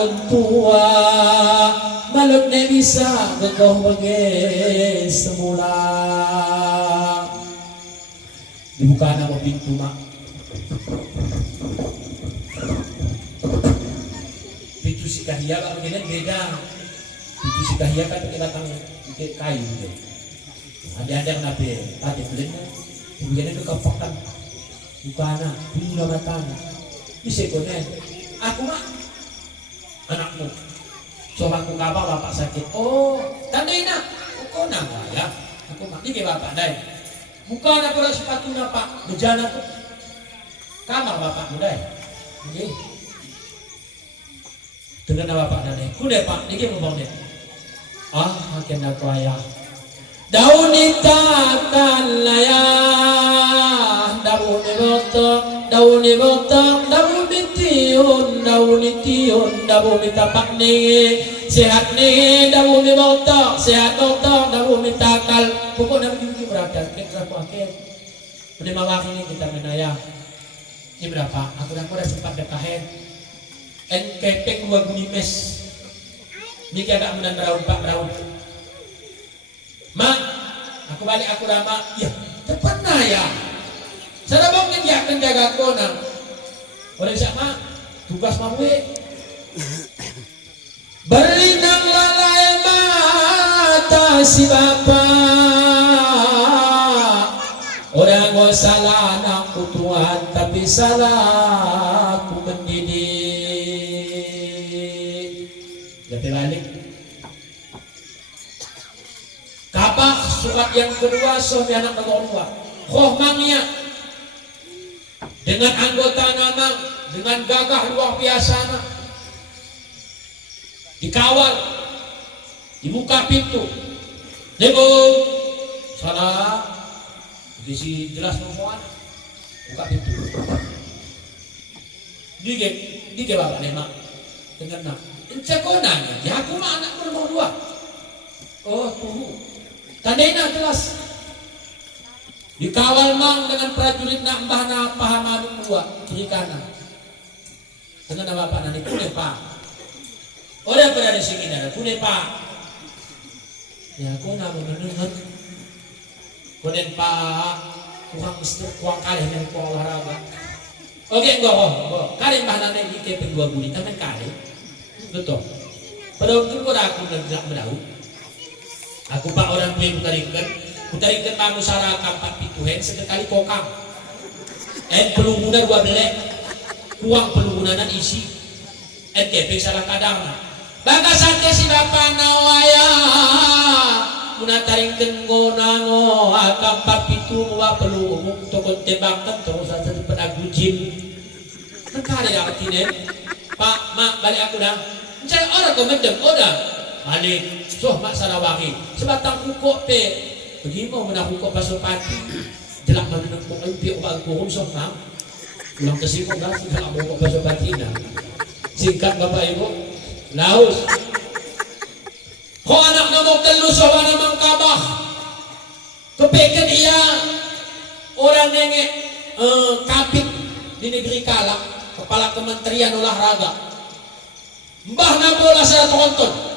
kontua maluk ne bisa gegoh bege semula. Dibuka nama pintu mak. Pintu si kahia kan begini beda. Pintu si kahia kan pakai batang kayu gitu. Ada yang nabi, ada belenya. Begini tu kapakan. Bukana, pintu matana. Bisa konen. Aku mak anakmu. Coba aku kabar bapak sakit. Oh, tandai nak. Kau nak ya? Aku mak ni ke bapak dai. Bukan aku dah sepatu pak, bejana tu. Kamar bapak muda. Ini. Dengan bapak dan aku deh pak, ni ke mau deh. Ah, makin aku ayah. Daunita kalayah, dauni botok, dauni tiun, dauni tapak ni, sehat ni, dauni botok, sehat botok, dauni takal. Pokoknya begini berada, kita pakai. Udah mawak ini kita menaya. Ini berapa? Aku dah sempat dekahin. Kepeng 2 guni mes. Ini agak menan berahun pak berahun. Mak, aku balik aku lama. Ya, cepat na ya. Saya mau kerja jaga konang. Oleh siapa? Tugas mawe. Berlinang lalai mata si bapak. Orang gak salah anakku Tuhan, tapi salah aku mendidik. Jadi balik. Kapah surat yang kedua suami anak nomor 2. Khohmangnya dengan anggota nama dengan gagah luar biasa dikawal, dibuka pintu. Nebo salah, disi jelas mohon buka pintu. Dige bapak nema dengan nak. Encakonanya, ya aku mah anak nomor 2. Oh tunggu. Tandanya jelas dikawal mang dengan prajurit nak mbahna pahaman 2 kiri kanan dengan bapak nanti kune pak oleh pada di sini ada kune pak ya aku nak mendengar kune pak kurang kali yang kurang olahraga oke gua kali mbahna nanti kepeng 2 guni tapi kali betul pada waktu itu aku tidak berau. Aku pak orang tua putaringkan tamu syara kampat pituhen sekali kokang. Pelungunan 2 belek, kuang pelungunan isi. Kepeng salah kadang. Bangga sate si bapak nawaya, munataringkan ngonango kampat pitu muwa pelungung tokon tembangkan terus saja di penagujin. Nekali aku tinen, pak mak balik aku dah. Mencari orang kau mendem, dah. Balik, soh mak sarawaki sebatang kukuk pe begini mau menang kukuk pasopati jelak menang kukuk piok bang kurung soh mak ulang kesini lah sudah mau kukuk pasopati dah singkat bapak ibu laus kau anak nomor telu soh wana mangkabah kepekan iya orang nengek kapit di negeri Kalak kepala kementerian olahraga mbah nabola saya tonton.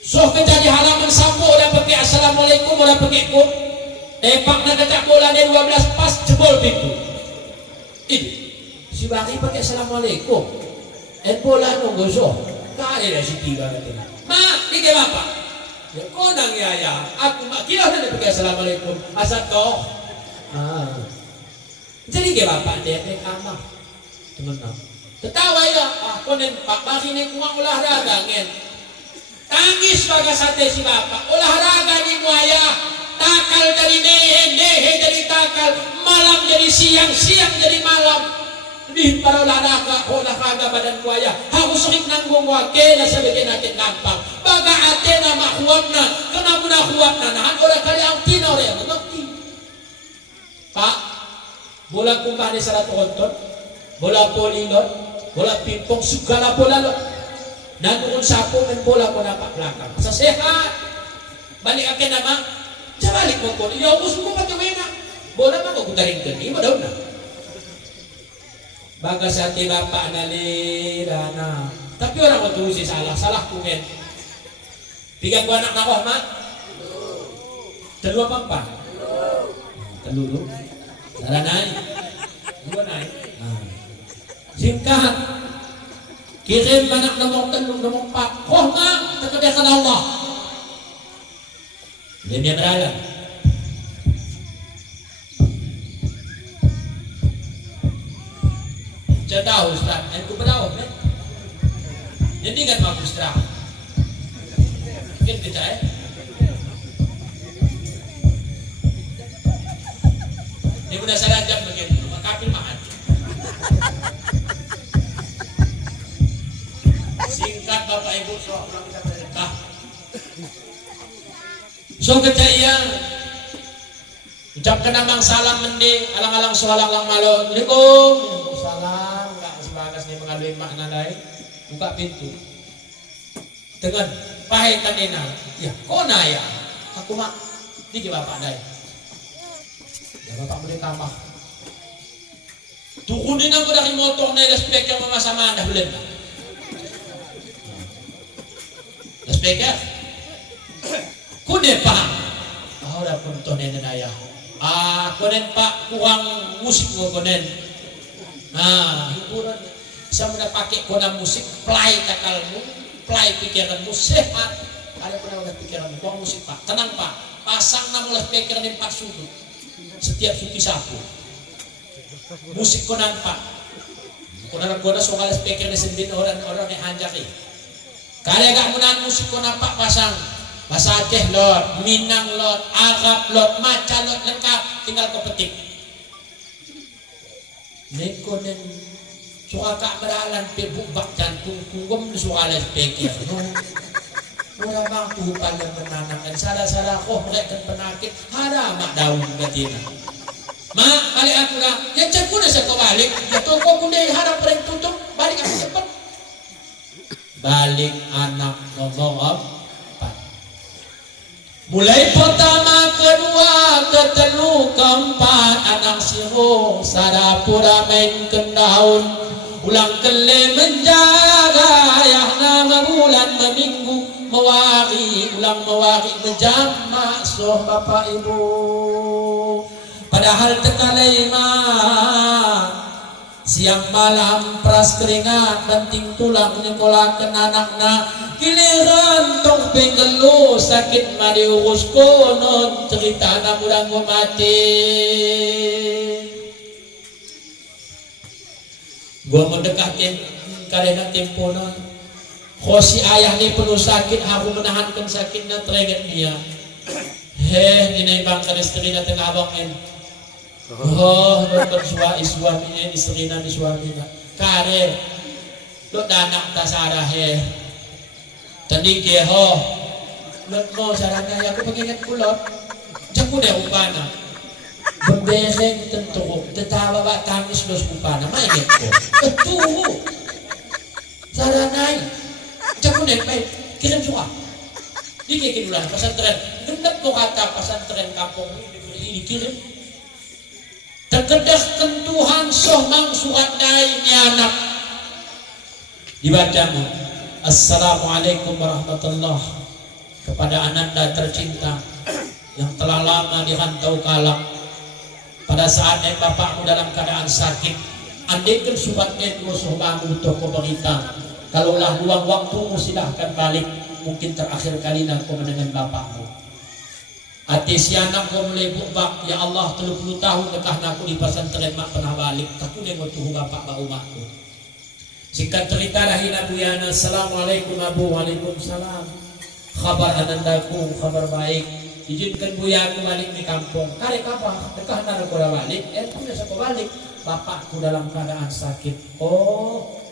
So kita di halaman sampo udah pakai assalamualaikum udah pakai kum. Tepak nak kecak bola dia 12 pas jebol pintu. Ini si Baki pakai assalamualaikum. Bola nunggu so. Kali dah si 3 katanya. Mak, ni ke bapak. Ya konang ya. Aku mak kira dah pakai assalamualaikum. Asal toh. Jadi ke bapak dia kamar. Teman-teman. Ketawa ya. Konen Pak Baki ni kurang olahraga ngen. Tangis baga sate si bapak olahraga ni muaya takal dari nehe dari takal malam jadi siang jadi malam di para olahraga badan muaya harus sering nanggung wakil sebagai nakin gampang baga atena makhuamna kena munah huamna nahan orang kali angtina orang yang mengerti pak bola kumpah ni salah tonton bola polilon bola pingpong segala bola lo nanggung sapo main bola ko napak belakang sa sehat balik akin nama balik mo ko ya ubus mo patumena bola man ko kutaring kani mo daw na Bagas hati bapak nalirana. Tapi orang waktu si salah kumen. Tiga ku anak nakoh mak. Telu apa? Telu. Cara naik. Dua naik. Singkat. Kirim anak nomor telu nomor 4. Koh mak terkedekan Allah. Dia berada. Saya tahu Ustaz, aku berdaun kan? Jadi kan bagus terang. Mungkin percaya. Ini udah saya jam begitu, makapil makan. Singkat Bapak Ibu, soal kita perintah. So kecayaan. Ucapkan namang salam mending, alang-alang soalang lang malo. Assalamualaikum. Salam, enggak sebagas ni mengaluin makna lain. Buka pintu. Dengan pahit kanina. Ya, kona ya. Aku mak di bapak dai. Ya bapak boleh tambah. Tukunin aku dari motor na spek yang mamasama dah belum. Speaker. Kunin pak. Ah, udah puntonin na ya. Kunin pak kurang musik mo kunin. Hiburan. Bisa mudah pakai kona musik, play kakalmu, play pikiranmu sehat. Ada pernah udah pikiranmu, kurang musik pak. Tenang pak. Pasang namulah pikiran di 4 sudut. Setiap suki sapu. Musik konan pak. Konan soal pikiran sendiri orang yang hanjaki. Kalau gak munan musik konan pak pasang. Bahasa Aceh lot, Minang lot, Arab lot, Maca lot lengkap, tinggal kepetik. Nekonen suka kak beralan pebuk jantung kugum soal pikir. Murah bang tuh paling menanamkan salah kok mereka penyakit ada mak daun gatina. Mak balik aku lah, ya cek pun saya kebalik. Ya toko pun dia harap pergi tutup balik aku cepat. Balik anak nomor 4. Mulai pertama, kedua, ketelu, keempat, anak sirung, sadapura main kendaun, ulang kele menjaga, ayah nama bulan meminggu, mewari, ulang mewari, menjamak, soh bapak ibu. Padahal tekalai siang malam peras keringat, banting tulang nyekolahkan anakna. Giliran tong penggelu sakit mari urus konon cerita anak muda mati. Gua mendekatin karena tempo non. Si ayah ni penuh sakit, aku menahankan sakitnya tereget dia. Ini bang istri na tengah abang en. Bersuami suaminya istri na di suaminya. Kare, lo danak tasarah Tadi keho, lot mo sarana ya aku pengingat kulot, jago deh upana, berbereng tentu, tetawa bak tangis los upana, main ko, betul, sarana, jago deh main, kirim suka, dikirim ulang pesantren, gendap mo kata pesantren kampung ini kirim, terkedah tentuhan sohmang surat dai ni anak, dibacamu. Assalamualaikum warahmatullahi kepada ananda tercinta yang telah lama dirantau kalang. Pada saat bapakmu dalam keadaan sakit, andaikan surat musuh bangun toko berita. Kalaulah luang waktumu silahkan balik. Mungkin terakhir kali aku mendengar bapakmu. Hati si anak mau mulai bubak. Ya Allah 30 tahun dekah aku di pesantren mak pernah balik. Takut dia mau tuhu bapak bau makku. Singkat cerita dahin Abu Yana. Assalamualaikum Abu. Waalaikumsalam. Kabar anandaku, kabar baik. Izinkan buya aku balik di kampung. Karek apa? Dekah aku dah balik. Punya saya balik. Bapakku dalam keadaan sakit. Oh,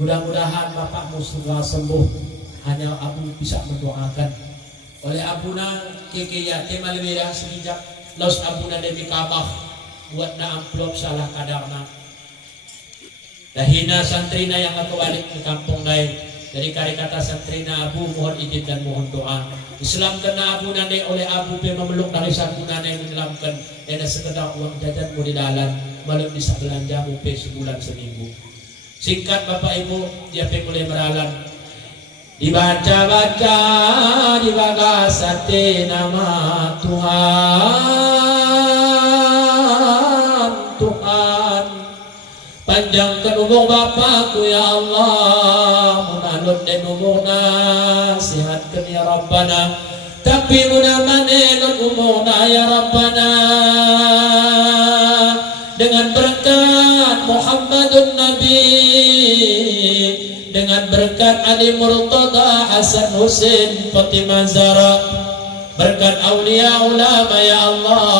mudah-mudahan bapakmu segera sembuh. Hanya Abu bisa mendoakan. Oleh Abuna keke yatim alwira sejak los Abuna demi kabah buat na amplop salah kadarna. Dahina santrina yang aku balik di kampung lain Dari kari kata santri na Abu mohon izin dan mohon doa. Islamkan na Abu nanay oleh Abu pe memeluk dari saku nanay menyelamkan. Dan sekedar uang jajan mo di dalan malam bisa belanja mo pe sebulan seminggu. Singkat Bapak Ibu, dia pe mulai meralan. Dibaca-baca di bagasate nama Tuhan, Tuhan. Panjangkan umur Bapakku ya Allah, munalun dan umurna, sihatkan ya Rabbana. Tapi muna manelun umurna ya Rabbana. Dengan berkat Muhammadun Nabi, dengan berkat Ali Murtada, Hasan Husain, Fatimah Zahra, berkat aulia ulama ya Allah.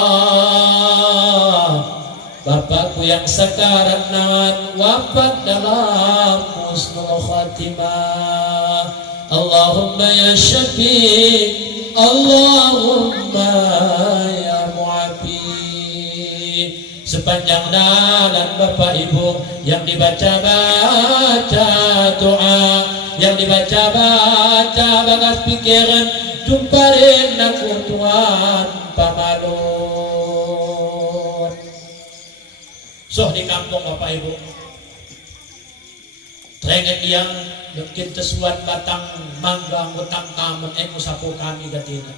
Bapakku yang sekarat nan wafat dalam husnul khatimah. Allahumma ya Syafi', Allahumma ya Mu'afi. Sepanjang jalan Bapak Ibu yang dibaca-baca doa, yang dibaca-baca bagas pikiran, jumparin aku Tuhan pamalun. Soh di kampung Bapak Ibu, trenget yang mungkin tesuan batang mangga ngutang taman musapo kami gatina.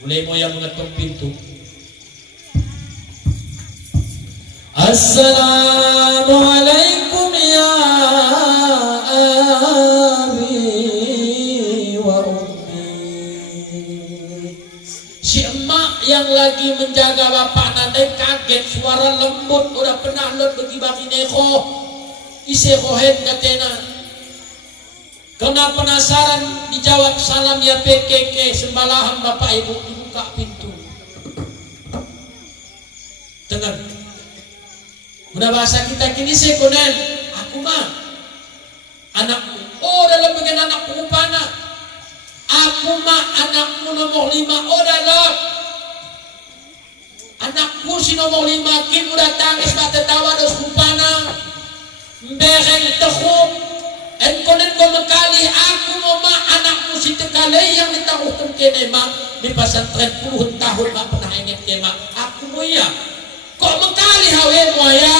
Mulai mo yang mengetuk pintu. Assalamualaikum ya abi wa ummi. Si emak yang lagi menjaga bapak nanti kaget, suara lembut udah pernah lot bagi bagi neko isi kohen katena. Karena penasaran dijawab salam ya PKK sembalahan Bapak Ibu, dibuka pintu. Dengar. Udah bahasa kita kini sekonen, aku mah anakku. Oh dalam bagian anakku upana. Aku mah anakku nomor 5. Oh dalam anakku si nomor 5 kin udah tangis mata tawa dos upana. Bereng tehuk. Enkonen ko mekali aku mah anakku si tekali yang ditaruhkan kene mak di pesantren puluhan tahun mak pernah ingat ke mak. Aku mau ya. Kok mengkali hawe moya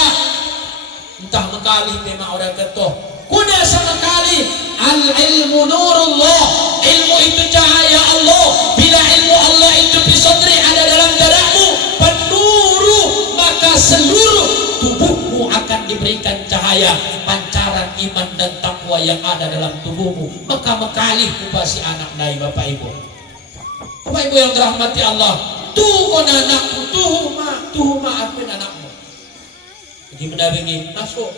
entah mengkali memang orang ketuh kuda sama kali. Al ilmu nurullah, ilmu itu cahaya Allah. Bila ilmu Allah itu di sadri ada dalam dadamu penuru, maka seluruh tubuhmu akan diberikan cahaya pancaran iman dan takwa yang ada dalam tubuhmu. Maka mengkali kupasi anak dari Bapak Ibu. Bapak Ibu yang dirahmati Allah, tuh kon anakku, tuh maafin anakmu. Jadi mendampingi masuk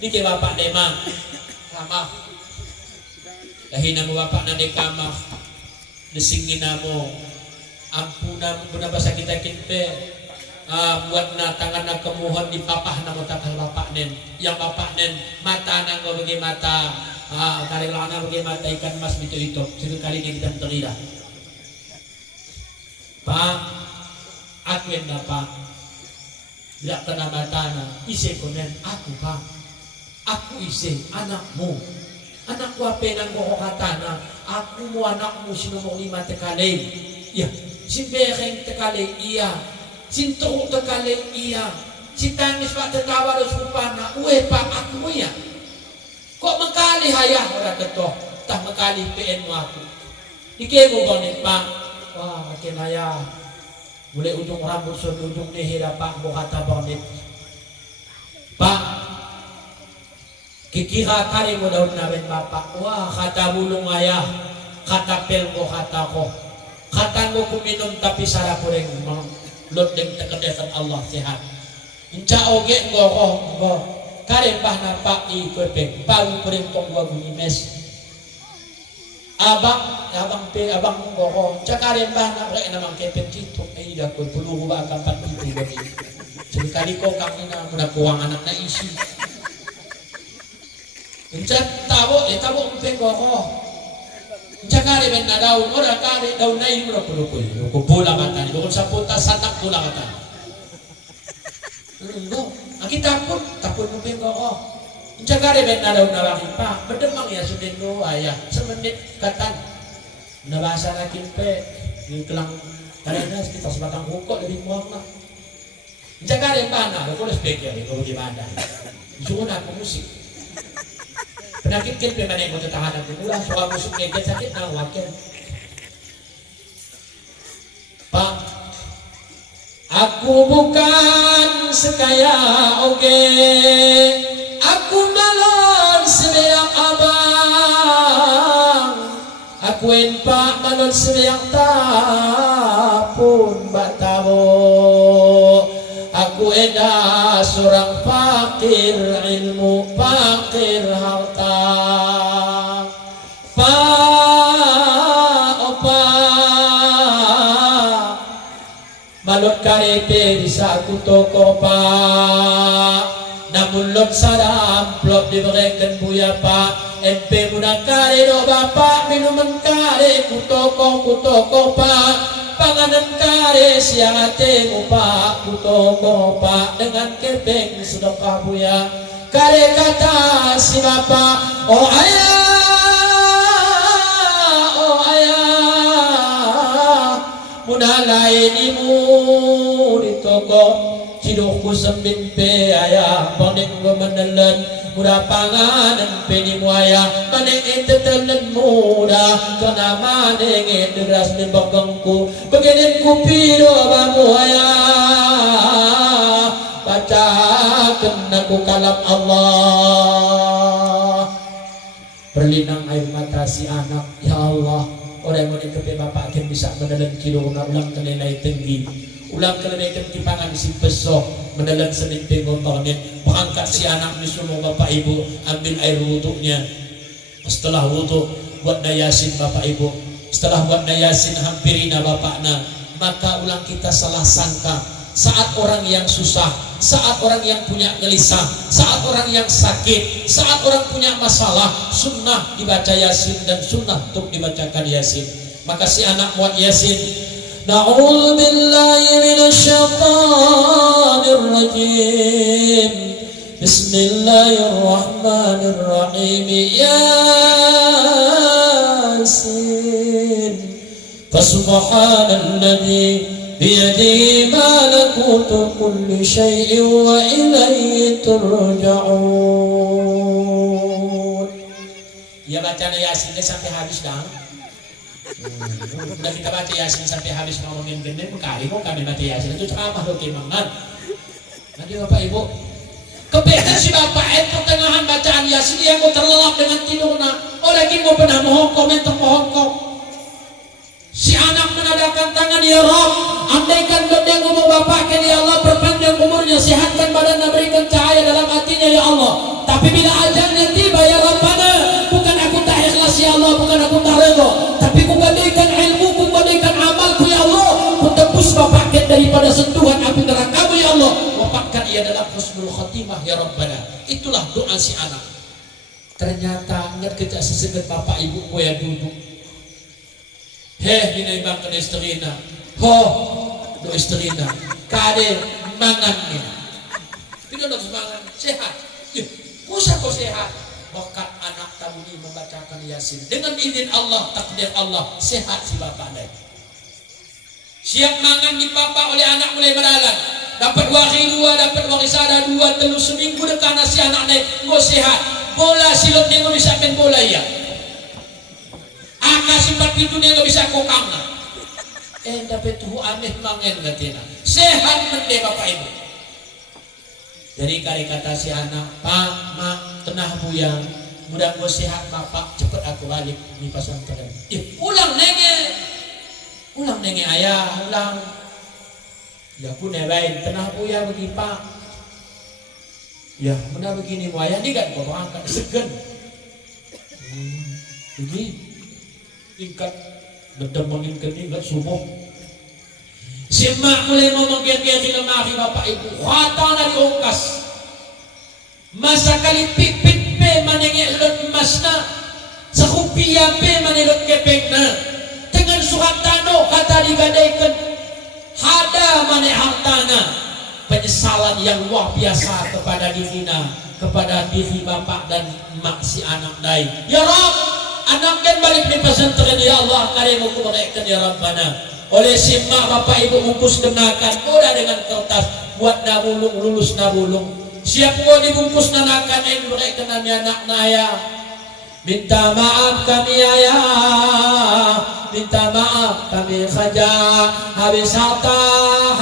di ke bapak dema kamah. Lahina mo bapak na de kamah. Desingin namo ampuna puna bahasa kita kinpe. Buat na tangan na kemuhon di papah namo takal bapak nen. Yang bapak nen mata nang bagi mata kalilangan bagi mata ikan mas itu. Satu kali ini kita terira. Pak, aku yang dapat tidak kena batana isi konen aku Pak, aku isi anakmu, anakku apa yang kau katana, aku mau anakmu si nomor 5 tekali, ya, si bereng tekali iya, si teruk tekali iya, si tangis Pak tertawa dos rupana, Pak aku ya, kok mengkali hayah orang ketua, tak mengkali PN aku, dikemu bang Pak. Wah, makin ayah. Mulai ujung rambut sampai ujung leher Pak mau kata banget. Pak, kikira kali mo daun namin Bapak. Wah, kata bulong ayah, kata pel mo kata ko. Kata mo kuminom tapi sarap ko rin lot ding tekedesan Allah sehat. Inca oge go. Kare bah na Pak i kwepeng. Baru ko rin kong gua bunyi mes. Abang ngoko cakarin ba na kaya namang kepet dito ay dah ko puluh ba ang 4 dito gani jadi kali ko kami na muna kuwang anak na isi incat tabo umpeng ngoko cakarin ben na daw ora kare daw na imo puluh ko pula kata ko sa punta satak pula kata no kita takut umpeng ngoko Cagare bet na daw nawaki pa, bedemang ya sudin do ayah, semenit katan. Nabasa na kimpe, yung kelang karena kita sebatang hukuk lebih muang na. Cagare pa na, kalau speaker, kalau gimana? Suruh aku musik. Penyakit kimpe mana yang mau tahan aku murah, soal musik ngeget sakit na wakil. Pak, aku bukan sekaya oge. Aku malon sebeyak abang, aku pak malon sebeyak tapun batabo. Aku eda seorang fakir ilmu, fakir harta. Opa malot karepe bisa aku toko pak. Namun lot sadam plot diberikan buya pak. MP muna kare do bapak minuman kare kutoko pak. Panganan kare siang ate pak kutoko pak. Dengan kepeng sedekah buya. Kare kata si bapak, oh ayah, muna lainimu di toko. Hidupku sembin pe ayah, panik gue menelan muda panganan pe ni muaya, panik itu telan muda, kena maning deras ni bagangku, begini ku pido bamu ayah, bacakan aku kalam Allah, berlinang air mata si anak, ya Allah, orang yang menikapi bapak akan bisa menelan kilo ulang kenilai tinggi. Ulang kelihatan timbangan si besok menelan senin pengotonin pangkat si anak ni semua bapak ibu ambil air wuduknya. Setelah wuduk buat nayasin bapak ibu, setelah buat nayasin hampirina bapakna, maka ulang kita salah sangka saat orang yang susah, saat orang yang punya gelisah, saat orang yang sakit, saat orang punya masalah, sunnah dibaca yasin dan sunnah untuk dibacakan yasin. Maka si anak buat yasin. Na'udzu billahi minasyaitonir rajim. Bismillahirrahmanirrahim. Yasin. Fasubhanalladzi biyadihi malakutu kulli syai'in wa ilaihi turja'un. Ya bacaan Yasin sampai habis dah. Udah kita baca Yasin sampai habis ngomongin gede, kali kok kami baca Yasin itu ceramah loh kemangan. Nanti bapak ibu, kebetulan si bapak itu pertengahan bacaan Yasin dia kok terlelap dengan tidurna. Oh lagi mau pernah mohon mentok mohon. Si anak menadakan tangan ya Rob, andaikan gede ngomong bapak ke ya Allah perpanjang umurnya, sehatkan badan dan berikan cahaya dalam hatinya ya Allah. Tapi bila ajalnya tiba ya Rabbana, bukan aku tak ikhlas ya Allah, bukan aku tak redha, tapi ku gadaikan ilmu, ku gadaikan amalku ya Allah, ku tebus bapak daripada sentuhan api neraka-Mu ya Allah, wafatkan ia dalam husnul khatimah ya Rabbana. Itulah doa si anak. Ternyata ingat kejak seseget bapak ibu ku ya duduk. Heh dinaibangkan istrina, ho do istrina, kade mangannya. Tidak ada semangat, sehat. Usah kau sehat. Bakat anak tamu ini membacakan Yasin dengan izin Allah, takdir Allah, sehat si bapak lain. Siap mangan di papa oleh anak mulai beralan. Dapat wari dua, dapat wari sada dua, telur seminggu dekat nasi anak naik, kau sehat. Bola silot dia nggak bisa main bola ya. Angka simpat pintu dia nggak bisa kokang. Dapat tuh aneh mangen katanya. Sehat mende bapak ibu. Jadi kali kata si anak, Pak, Mak, tenah buyang, mudah gue sehat bapak, cepet aku balik di pesantren. Ulang nenge ayah, ulang. Ya aku nebain, tenah buyang bagi Pak. Ya, benar begini mu ayah, ini kan kau angkat segen. Begini, tingkat berdemangin ketingkat subuh. Si emak mulai ngomong dia di lemari bapak ibu, kata dari ongkas. Masa kali pipit pe manengi elot emasna, sekupiah pe manelot kepengna. Dengan surat tano kata digadaikan, hada mane hartana. penyesalan yang luar biasa kepada dirinya, kepada diri bapak dan mak si anak dai. Ya Rabb, anak kan balik di pesantren ya Allah, kalian mau kuberikan ya Rabbana. Oleh si mak bapak ibu bungkus kenakan, udah dengan kertas buat nabulung, lulus nabulung. Siap mau dibungkus nanakan yang diberikan anak naya. Minta maaf kami ayah, minta maaf kami saja. Habis harta,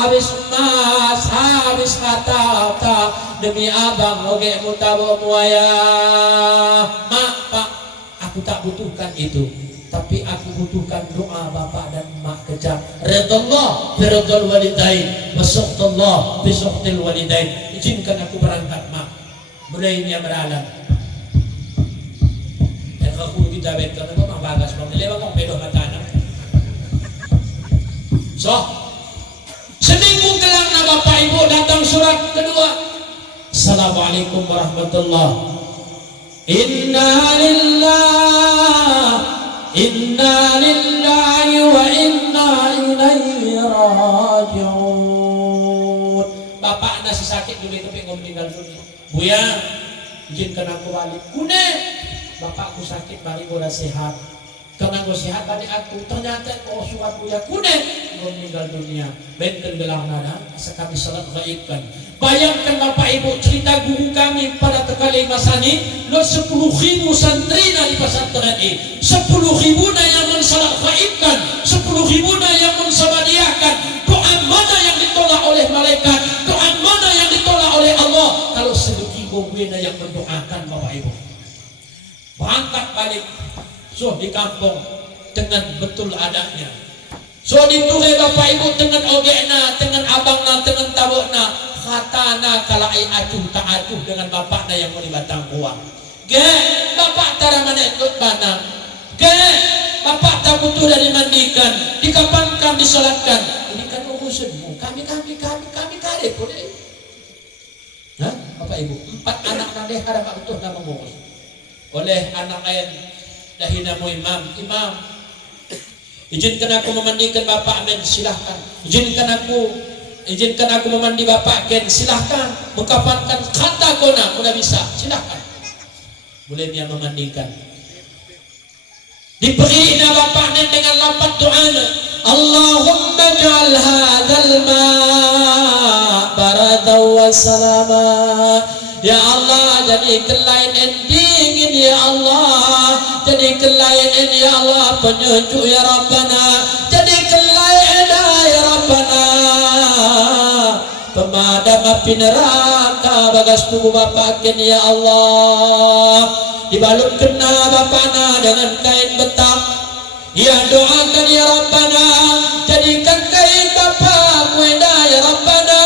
habis emas, habis harta, demi abang oge mutabamu ayah. Mak, pak, aku tak butuhkan itu, tapi aku butuhkan doa bapak dan mak kejam. Ridallah biridal walidain, wasukhdallah bisukhdil walidain. Izinkan aku berangkat mak. Mulai ini yang beralam. Aku kita betul itu mah bagas bang lewa kong pedoh matana. So seminggu kelang na bapak ibu datang surat kedua. Assalamualaikum warahmatullah. Inna lillahi wa inna ilaihi raji'un. Bapak anda sakit dulu itu pengen meninggal dunia. Buya, izinkan aku balik. Kune bapakku sakit, bari gue sehat. Karena gue sehat, bari aku ternyata kau suatu ya kuning gue meninggal dunia. Benten belang nana, sekami salat gaibkan. Bayangkan bapak ibu cerita guru kami pada tekali masani, lo 10.000 santrina di pesantren ini, 10.000 na yang mensalat gaibkan, 10.000 na yang mensabadiakan. Doa mana yang ditolak oleh malaikat, doa mana yang ditolak oleh Allah, kalau 10.000 na yang mendoakan bapak ibu. Berangkat balik, so di kampung dengan betul adanya. So diture bapak ibu dengan ogena, dengan abangna, dengan tabokna, khatana kalai acuh tak acuh dengan bapakna yang mau dibatang kuah. Ge, bapak tara menekut banang. Ge, bapak tak butuh dari mandikan, dikapankan, disolatkan. Ini kan urusanmu. Kami kare boleh. Hah, bapak ibu, 4 anak nade harap butuh nama mengurus. Oleh anak lain dahina mu imam, izinkan aku memandikan bapak amin, silahkan. Izinkan aku memandi bapak ken, silahkan. Mengkapankan kata kona, mudah bisa, silahkan. Boleh dia memandikan. Diberi ina bapaknya dengan lapat doa. Allahumma ja'al hadzal ma' barada wa salama. Ya Allah, jadikan lain yang dingin ya Allah, jadikan lain ya Allah penyejuk ya Rabbana, jadikan lain ya Rabbana pemadam api neraka bagas tubuh bapak ya Allah. Dibalut kena bapakna dengan kain betak. Ya doakan ya Rabbana, jadikan kain bapak muda ya Rabbana,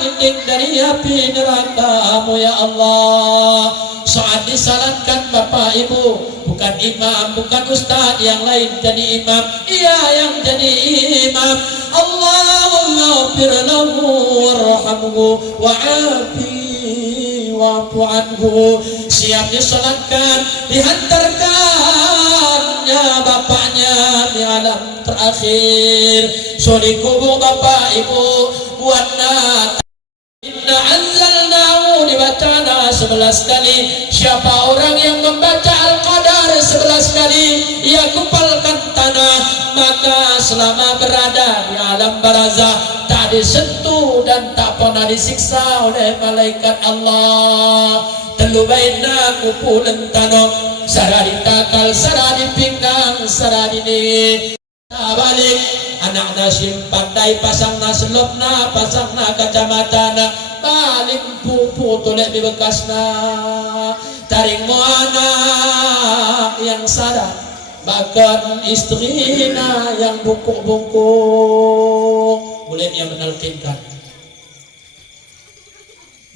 dinding dari api neraka-Mu ya Allah. Saat disalatkan bapak ibu, bukan imam, bukan ustaz yang lain jadi imam, ia yang jadi imam. Allahumma ighfir lahu warhamhu wa'afi wa'fu anhu. Siap disalatkan, dihantarkannya bapaknya di alam terakhir. So di kubur bapak ibu buatna inna anzalnahu dibacana 11 kali. Siapa orang yang membaca Al-Qadar 11 kali, ia kupalkan tanah, maka selama berada di alam barzah tak disentuh dan tak pernah disiksa oleh malaikat Allah. Telu baina kupulen tanah, sara ditakal, sara dipinggang, sara dini balik. Anak nasim pandai pasang naselopna, pasang na kacamatana, balik pupu tolek di bekasna. Taring mo anak yang sadar, bahkan istrina yang bungkuk-bungkuk. Boleh dia menelkinkan.